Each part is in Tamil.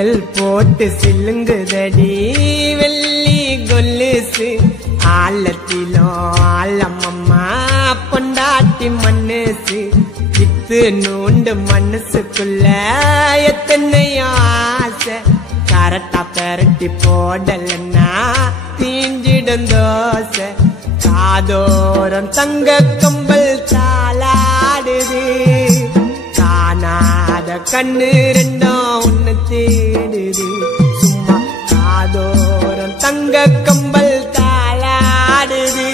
சிக்னல் போட்டு சில்லுங்குதடி வெள்ளி கொலுசு ஆழத்திலும் ஆழமம்மா பொண்டாட்டி மனசு வித்து நூண்டு மனசுக்குள்ள எத்தனையோ ஆசை கரெக்டா பெரட்டி போடலன்னா தீஞ்சிடும் தோசை காதோரம் தங்க கம்பல் தாளாடுது காணாத கண்ணு ரெண்டும் உன்னை தேடுது சும்மா காதோரம் தங்க கம்பல் தாளாடுது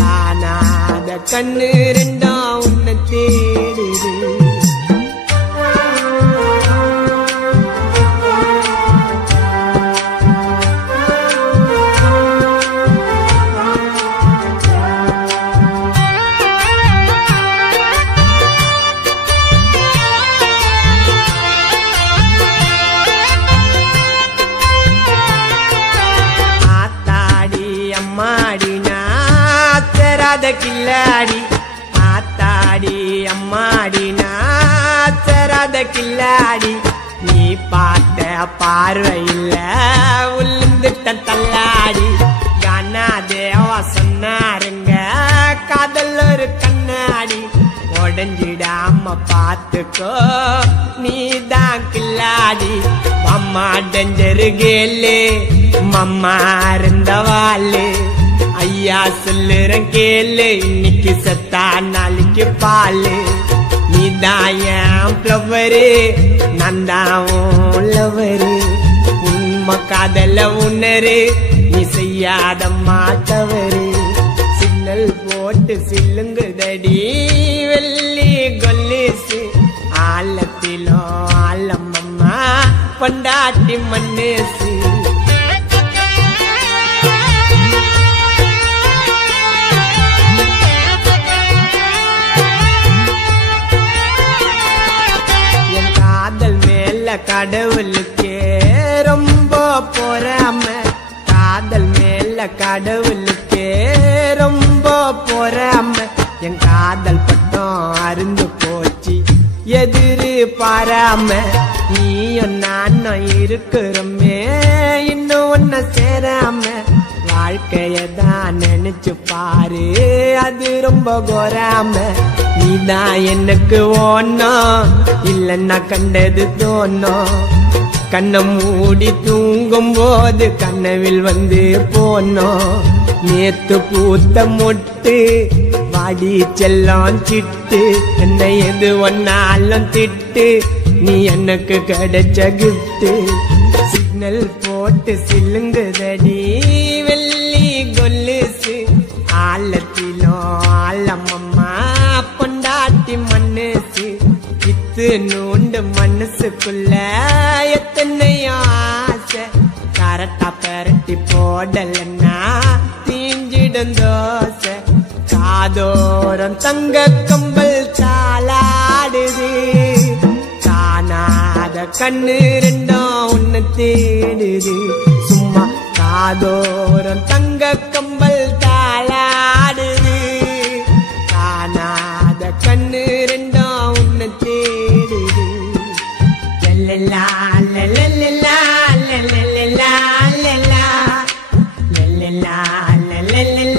காணாத கண்ணு ரெண்டும் உன்னை தேடுது கில்லாடி ஆத்தாடி அம்மாடி நாச்சராத கில்லாடி நீ பார்த்த பார்வையில் உளுந்துட்ட தள்ளாடி கனா தேவா சொன்னாருங்க காதல் ஒரு கண்ணாடி உடஞ்சிடாம பார்த்துக்கோ நீதான் கில்லாடி மம்மா டெஞ்சரு கேளு மம்மா இருந்தவாளு ஐயா சொல்லுறேன் கேளு இன்னைக்கு சத்தா நாளைக்கு பாலு நீதான் என் ஃப்ளவரு நான் தான் லவரு உண்மை காதல உணரு நீ செய்யாத மாட்டவரு சிக்னல் போட்டு சில்லுங்குதடி வெள்ளி கொலுசு ஆழத்திலோ ஆழமம்மா பொண்டாட்டி மனசு கடவுளுக்கே ரொம்ப பொறாம காதல் மேல கடவுளுக்கே ரொம்ப பொறாம என் காதல் பட்டம் அருந்து போச்சு எதிரு பாராம நீயும் நானும் இருக்கிறோமே இன்னும் ஒன்ன சேராம வாழ்க்கையதான் நினைச்சு பாரு அது ரொம்ப கோராம நீதான் எனக்கு ஓணும் இல்லன்னா கண்டது தோணும் கண்ணை மூடி தூங்கும் போது கனவில் வந்து போனோம் நேத்து பூத்த மொட்டு வாடி செல்லம் சிட்டு என்னை எது ஒன்னாலும் திட்டு நீ எனக்கு கிடைச்ச கிஃப்ட் சிக்னல் போட்டு சில்லுங்குதடி வெள்ளி கொலுசு ஆழத்திலோ ஆழமம்மா பொண்டாட்டி மனசு வித்து நூண்டு மனசுக்குள்ள எத்தனையோ ஆசை கரெக்டா பெரட்டி போடலன்னா தீஞ்சிடும் தோசை காதோரம் தங்க கம்பல் தாளாடுது காணாத கண்ணு ரெண்டும் உன்னை தேடுது சும்மா காதோரம் தங்க கம்பல் தாளாடுது காணாத கண்ணு ரெண்டும் உன்னை தேடுது லல்லா லல்லா லல்லா லல்லா லல்லா லல்லா